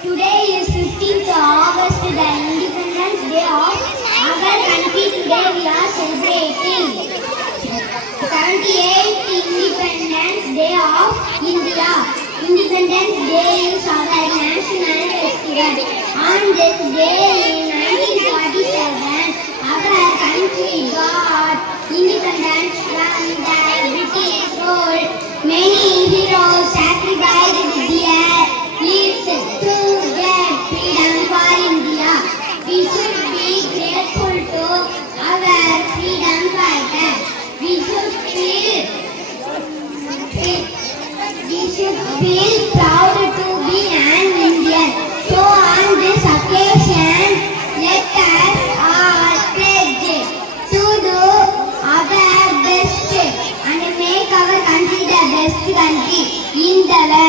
Today is 15th August, the Independence Day of our country. Today we are celebrating 78th Independence Day of India. Independence Day is our national festival. On this day in 1947, our country got independence from the British rule. Many heroes sacrificed their lives to get freedom for India. We should be grateful to our freedom fighters. We should feel proud to be an Indian. So on this occasion, let us all pledge to do our best and make our country the best country in the world.